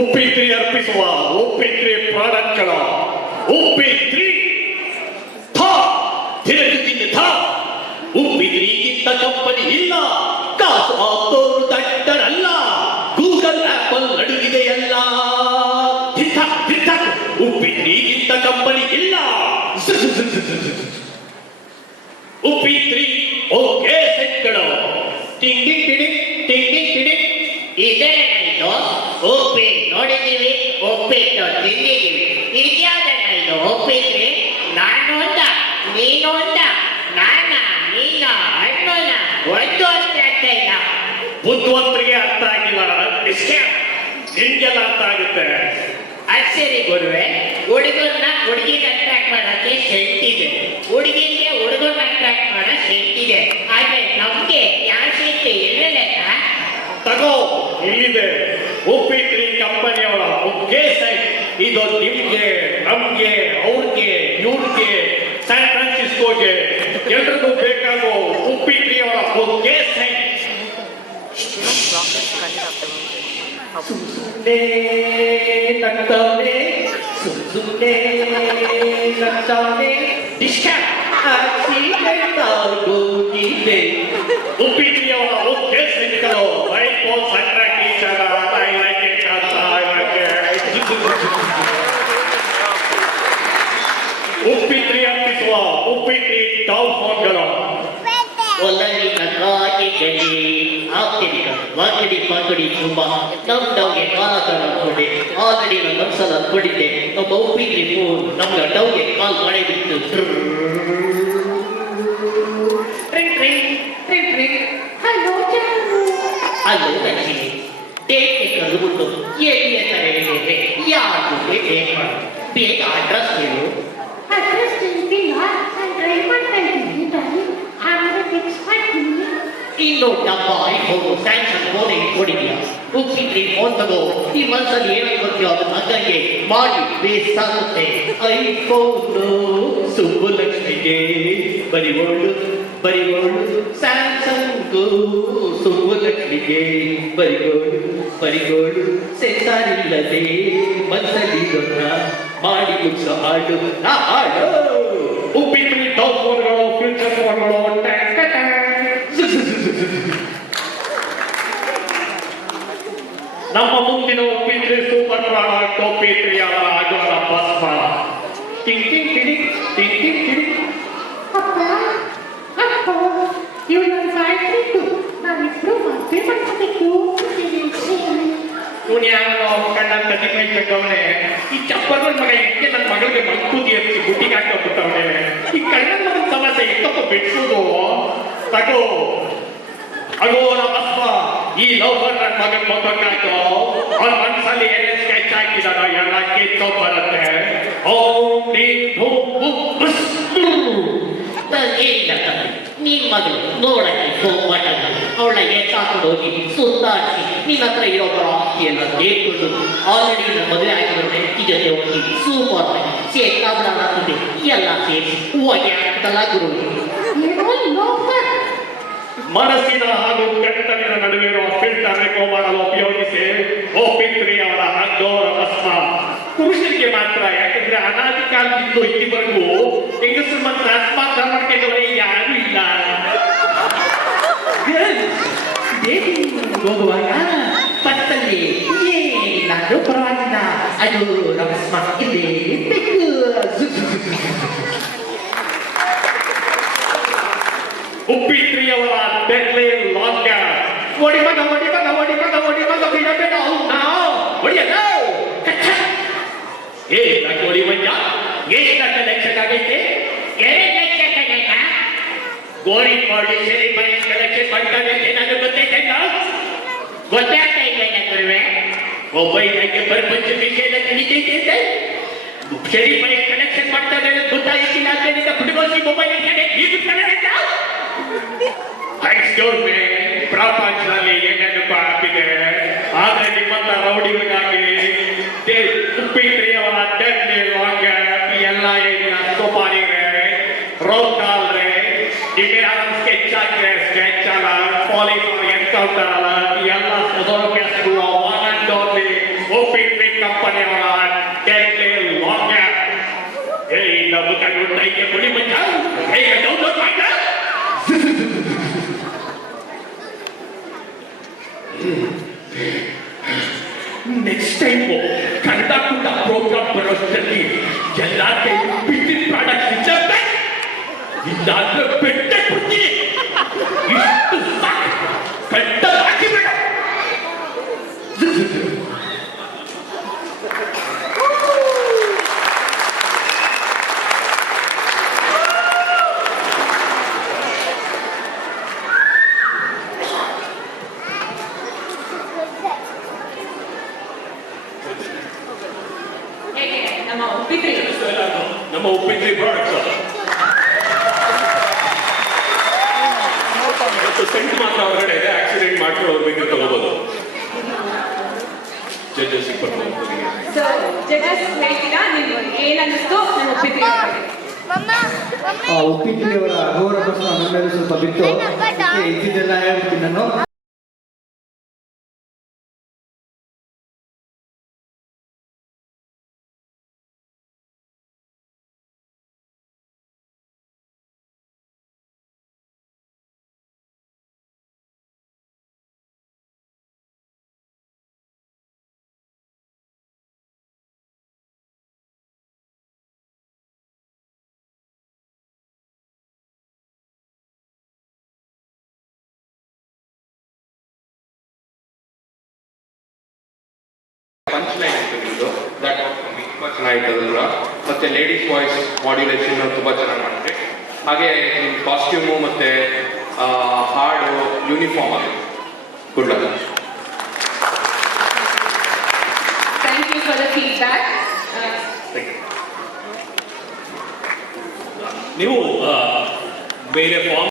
ಉಪ್ಪಿತ್ರಿ ಅರ್ಪಿಸುವ ಉಪ್ಪಿತ್ರಿ ಪ್ರಾಡಕ್ಟ್ಗಳ ಉಪ್ಪಿತ್ರಿ ಉಪ್ಪಿತ್ರಿಗಿಂತ ಕಂಪನಿ ಇಲ್ಲ. ಕಾಸು ಹಾಕೋರು ದಡ್ಡರಲ್ಲ. ಗೂಗಲ್ ಆಪಲ್ ನಡುವಿದೆಯಲ್ಲ. ಉಪ್ಪಿತ್ರಿಗಿಂತ ಕಂಪನಿ ಇಲ್ಲ. ಉಪ್ಪಿತ್ರಿ ಓಕೆ ಸೆಟ್ಗಳು ಟಿಂಗ್ ಟಿಂಗ್ ಟಿಡಿಂಗ್ ಟಿಂಗ್ ಟಿಂಗ್ ಟಿಡಿಂಗ್. ಇದೇನಾಯ್ತು? ಉಪ್ಪಿಟ್ಟು ನೋಡಿದೀವಿ, ಉಪ್ಪಿಟ್ಟು ತಿಂದಿದ್ದೀವಿ. ಇದ್ಯಾವುದೇನಾಯ್ತು? ಉಪ್ಪಿಟ್ರಿ ನಾನು ಅಂದ ನೀನು ಅಂದ ನಾನ ನೀನ ಅಣ್ಣನ ಒಂದು ಅರ್ಥ ಆಗ್ತಾ ಇಲ್ಲ. ಬುದ್ಧಿವಂತರಿಗೆ ಅರ್ಥ ಆಗಿಲ್ಲ. ನಿಮ್ಗೆಲ್ಲ ಅರ್ಥ ಆಗುತ್ತೆ. ಅದ್ ಸರಿ ಗುರುವೆ, ಹುಡುಗನ್ನ ಹುಡುಗಿಗೆ ಅಟ್ರಾಕ್ಟ್ ಮಾಡೋಕ್ಕೆ ಸೆಂಟ್ ಇದೆ, ಹುಡುಗಿಗೆ ಹುಡುಗನ್ನ ಅಟ್ರಾಕ್ಟ್ ಮಾಡೋ ಸೆಂಟ್ ಇದೆ. ಆದ್ರೆ ನಮ್ಗೆ ಯಾವ ಸೆಂಟ್ ಇರಲಿಲ್ಲ. ತಗೋ ಇಲ್ಲಿದೆ ಉಪ್ಪಿತ್ರಿ ಕಂಪನಿಯವರ ಒಗ್ಗೆ ಸೈಟ್. ಇದು ನಿಮ್ಗೆ, ನಮ್ಗೆ, ಅವ್ರಿಗೆ, ಇವ್ರಿಗೆ, ಸ್ಯಾನ್ ಫ್ರಾನ್ಸಿಸ್ಕೋಗೆ ಎಲ್ರಿಗೂ ಬೇಕಾಗೋ ಉಪ್ಪಿತ್ರಿಯವರ ಒಗ್ಗೆ ಸೈಟ್. ಸುಮ್ಮನೆ ನಗ್ತಾನೆ, ಸುಮ್ಮನೆ ನಗ್ತಾನೆ, ಉಪ್ಪಿತ್ರಿಯವರ ಒಗ್ಗೆ ಸೈಟ್ಗಳು. IPhones attract each other. I like it, I like it. Uppitri ಅರ್ಪಿಸುವ ಉಪ್ಪಿತ್ರಿ ಟಾಪ್ ಫೋನ್ಗಳು. ಒಲ್ಲರಿನ ಕಾಟಿಗಡಿ ಆಗ್ತಿದ್ದ ವಾಕಡಿ ಪಾಕಡಿ ತುಂಬ ನಮ್ಗೆ ಕಾಲ ಕೊಡಿ. ಆಲ್ರೆಡಿ ನಾನು ಒಂದ್ಸಲ ಕೊಟ್ಟಿದ್ದೆ. ನಮ್ಮ ಉಪ್ಪಿತ್ರಿ ಫೋನ್ ನಮ್ಗೆ ಡೌಗೆ ಕಾಲ್ ಮಾಡಿಬಿಟ್ಟು ಅಲ್ಲೂ ಕಳಿಸಿ ಡೇಟ್ಗೆ ಕರೆದುಬಿಟ್ಟು ಎಲ್ಲಿಯ ತರಬೇಕೆ ಯಾರು ಡೇಟ್ ಮಾಡು. ಬೇಗ ಅಡ್ರೆಸ್ ಹೇಳು. ಅಡ್ರೆಸ್ ತಿಳಿದಿಲ್ಲ, ನಾನು ಟ್ರೈ ಮಾಡ್ತಾ ಇದ್ದೀನಿ. ಆಮೇಲೆ ಫಿಕ್ಸ್ ಮಾಡ್ತೀನಿ. ಇನ್ನು ಡಬ್ಬ ಐಫೋನು ಸ್ಯಾಮ್ಸಂಗ್ ಫೋನ್ ಇಟ್ಕೊಂಡಿದ್ಯಾ? ಉಪ್ಪಿತ್ರಿ ಫೋನ್ ತಗೋ. ಈ ಮನಸ್ಸಲ್ಲಿ ಏನಂತೀಯೋ ಅದು ಮಗನಿಗೆ ಮಾಡಿ ಬೇಸಾಗುತ್ತೆ. IPhone ಸುಬ್ಬುಲಕ್ಷ್ಮಿಗೆ ಬರಿಗೋಳು ಬರಿಗೋಳು, Samsung ಸುಬ್ಬುಲಕ್ಷ್ಮಿಗೆ ಬರಿಗೋಳು ಬರಿಗೋಳು. ಸೆನ್ಸಾರಿಲ್ಲದೆ ಮನಸ್ಸಲ್ಲಿ ದೊಡ್ಡ ಮಾಡಿ ಮುಗಿಸೋ ಹಾಡು ಹಾಡು. ಉಪ್ಪಿತ್ರಿ ಟಾಪ್ ಫೋನ್ಗಳು, ಫ್ಯೂಚರ್ ಫೋನ್ಗಳು. ನಮ್ಮ ಮುಂದಿನ ಉಪ್ಪಿತ್ರಿ ಸೂಪರ್ ಪ್ರಾಡಕ್ಟ್ ಉಪ್ಪಿತ್ರಿ ಅವರ ಅಜೋರ ಭಸ್ಮ. ಟಿಂಗ್ ಟಿಂಗ್ ಟಿಡಿಂಗ್ ಟಿಂಗ್ ಟಿಂಗ್ ಟಿಡಿಂಗ್. ಅಪ್ಪ ಅಪ್ಪ ಇವ್ ನನ್ನ ಫ್ಯಾಕ್ಟ್ರಿದ್ದು, ನಾವಿಬ್ರು ಮದುವೆ ಮಾಡ್ಕೋಬೇಕು. ಇವನು ಯಾರೋ ಕಣ್ಣ ಕದಿ ಮೈ ಕಟ್ಟವನೆ. ಈ ಚಪ್ಪಗಳ ಮಗ ಎಕ್ಕೆ ನನ್ನ ಮಗಳಿಗೆ ಮಲ್ಕೂದಿ ಹಚ್ಚಿ ಗುಟ್ಟಿಗೆ ಹಾಕೋಬಿಟ್ಟವನೆ. ಈ ಕಣ್ಣನ ಮಗನ ಸಮಸ್ಯೆ ಎಕ್ಕಪ್ಪ ಬಿಡ್ಸೋದು. ತಗೋ ಅಗೋರ ಭಸ್ಮ. ಈ ಲೋಕರ್ ನನ್ನ ಮಗನ ಮಗಕ್ಕಾಯ್ತು. ಅವ್ರ ಮನಸ್ಸಲ್ಲಿ ಏನೇನು ಸ್ಕೆಚ್ ಹಾಕಿದಾರ ಎಲ್ಲ ಕಿತ್ತೋ ಬರುತ್ತೆ. ಓಂ ಕ್ಲೀಂ ಭೂಂ ಭೂಂ ಭುಸ್. ಏನಿಲ್ಲ ತಂದೆ, ನಿನ್ ಮಗಳು ನೋಡಕ್ಕೆ ಹೋಗ್ಬಟ್ಟಲ್ಲ. ಅವಳಿಗೆ ಕಾಕೊಂಡು ಹೋಗಿ ಸುತ್ತಾಡಿಸಿ ನಿನ್ನ ಹತ್ರ ಇರೋ ಆಸ್ತಿಯೆಲ್ಲ ಹೇಳ್ಕೊಂಡು ಆಲ್ರೆಡಿ ನನ್ನ ಮದುವೆ ಆಗಿರೋ ಹೆಂಡತಿ ಜೊತೆ ಹೋಗಿ ಸೂಪರ್ ಸೇರ್ಕಾಬಿಡೋಣ ಎಲ್ಲ ಸೇರಿಸಿ ಹೂವಾಗಿ ಆಗ್ತಲ್ಲ ಗುರು. ಮನಸ್ಸಿನ ಹಾಗೂ ಕೆಟ್ಟನಿನ ನಡುವಿರುವ ಫಿಲ್ಟರ್ ರಿಮೂವ್ ಮಾಡಲು ಉಪಯೋಗಿಸಿ ಉಪ್ಪಿತ್ರಿ ಅವರ ಅಗೋರ ಭಸ್ಮ. ಪುರುಷರಿಗೆ ಮಾತ್ರ, ಯಾಕಂದ್ರೆ ಅನಾದಿ ಕಾಲದಿಂದ ಇಲ್ಲಿವರೆಗೂ ಹೆಂಗಸರು ಮಾತ್ರ ಮಾತ್ರ ಮಾಡ್ಕೊಂಡವರೇ ಯಾರು ಇಲ್ಲ. ಹೋಗುವಾಗ ಪಕ್ಕದಲ್ಲಿ ಏನಿಲ್ಲಾದ್ರೂ ಪರವಾಗಿಲ್ಲ, ಅದು ಭಸ್ಮ ಇಲ್ಲೇ ಬೇಕು. ಉಪ್ಪಿತ್ರಿಯವರ ಡೆಡ್ಲಿ ಲಾಂಗ್. ಓಡಿ ಮಗ ಓಡಿ ಮಗ ಓಡಿ ಮಗ ಓಡಿ ಮಗ ಬಿಡಬೇಡ ಹೊಡಿಯಲ್ಲ. ಏ ಓಡಿ ಮಂಜ, ಎಷ್ಟು ಕಲೆಕ್ಷನ್ ಆಗೈತೆ? 2 ಲಕ್ಷ ಕಣಕ್ಕ. ಗೋರಿ ಮಾಡಿ ಸೇರಿ ಮನೆ ಕಲೆಕ್ಷನ್ ಮಾಡ್ತಾರೆ ಅಂತ ನನಗೆ ಗೊತ್ತೈತೆ. ಗೊತ್ತಾಗ್ತಾ ಇಲ್ಲ ಗುರುವೆ. ಮೊಬೈಲ್ಗೆ ಪ್ರಪಂಚ ವಿಷಯದ ತಿಳಿತೈತೆ. ಸರಿ ಮನೆ ಕಲೆಕ್ಷನ್ ಮಾಡ್ತಾರೆ ಗೊತ್ತಾಗಿಲ್ಲ ಅಂತ ಹುಡುಗೋಸಿ ಮೊಬೈಲ್ ಈಗ ಪ್ರಪಂಚದಲ್ಲಿ ಏನೇನಪ್ಪ ಆಗಿದೆ. ಆದ್ರೆ ನಿಮ್ಮಂತ ರೌಡಿಗಳಿಗಾಗಿ ಉಪ್ಪಿತ್ರಿ ಅವರ ಡೆಡ್ಲಿ ಲಾಂಗ್ ಎಲ್ಲ ಏನಿಲ್ಲ ಸೋಪಾರಿ ರೇ, ರೋಕಾಲ್ ರೇ, ಏನಾದ್ರು ಸ್ಕೆಚ್ ಹಾಕಿದ್ರೆ ಸ್ಕೆಚ್ ಅಲ್ಲ, ಪಾಲಿಸ್ ಎನ್ಕೌಂಟರ್ ಅಲ್ಲ, ಎಲ್ಲ ಸೊದೋಕೆಸ್ಟು ಒನ್ ಅಂಡ್ ಓನ್ಲಿ ಓಪಿಟ್ರಿ ಕಂಪನಿ ಅವರ ಡೆಡ್ಲಿ ಲಾಂಗರ್. ಏಯ್ ನಮ್ಮ ಕಣ್ಣು ಕೈಗೆ ಬಿಡಿ ಮಚ್ಚ, ಹೇಗೆ ಡೌನ್ಲೋಡ್ ಮಾಡಿದ? ನೆಕ್ಸ್ಟ್ ಟೈಮ್ ಕನ್ನಡ ಕೂಡ ಪ್ರೋಗ್ರಾಮ್ ಬರೋಷ್ಟರಲ್ಲಿ ಎಲ್ಲ ಬಿಟ್ಟಿನ ಪ್ರಾಡಕ್ಟ್ಸ್ ಇದ್ದಂತೆ ಇಲ್ಲಾಂದ್ರೆ ಬೆಟ್ಟೆ ಬಿಡ್ತೀನಿ. ಇಷ್ಟು ಸಾಕು, ಕಡ್ಡ ಹಾಕಿಬೇಡ. ಹೇಗಿದೆ ನಮ್ಮ ಉಪ್ಪಿಟ್ರಿ? ನಮ್ಮ ಉಪ್ಪಿಟ್ರಿ ಪ್ರಾಡಕ್ಟ್ಸ್ ಇವತ್ತು ಸೆಂಟ್ ಮಾತ್ರ ಹೊರಗಡೆ ಇದೆ, ಆಕ್ಸಿಡೆಂಟ್ ಮಾಡ್ಕೊಂಡು ಅವ್ರ ಬಗ್ಗೆ ತಗೋಬಹುದು. ಜಡ್ಜಸ್ ಸೊ ಜಡ್ಜಸ್ ಹೇಳ್ತೀರಾ ನೀವು ಏನನ್ನಿಸ್ತು ನಮ್ಮ ಉಪ್ಪಿಟ್ರಿ ಬಗ್ಗೆ? ಆ ಉಪ್ಪಿಟ್ಟಿಯವರ ಅಘೋರ ಪ್ರಶ್ನೆ ನನ್ನ ಮೇಲೆ ಸ್ವಲ್ಪ ಬಿತ್ತು. ಇದ್ದಿದ್ದೆಲ್ಲ ಹೇಳ್ತೀನಿ ನಾನು. ಪಂಚ್ ಲೈನ್ ಅಂತ ನಿಮ್ಮದು ದಟ್ ತುಂಬ ಚೆನ್ನಾಗಿತ್ತದಲ್ಲ. ಮತ್ತೆ ಲೇಡೀಸ್ ವಾಯ್ಸ್ ಮಾಡ್ಯುಲೇಷನ್ ತುಂಬ ಚೆನ್ನಾಗಿ ಮಾಡಿದ್ರಿ. ಹಾಗೆ ನಿಮ್ಮ ಕಾಸ್ಟ್ಯೂಮು ಮತ್ತು ಹಾಡು ಯೂನಿಫಾರ್ಮ್ ಆಗಿದೆ. Good luck. Thank you for the feedback. ನೀವು ಬೇರೆ ಫಾರ್ಮ್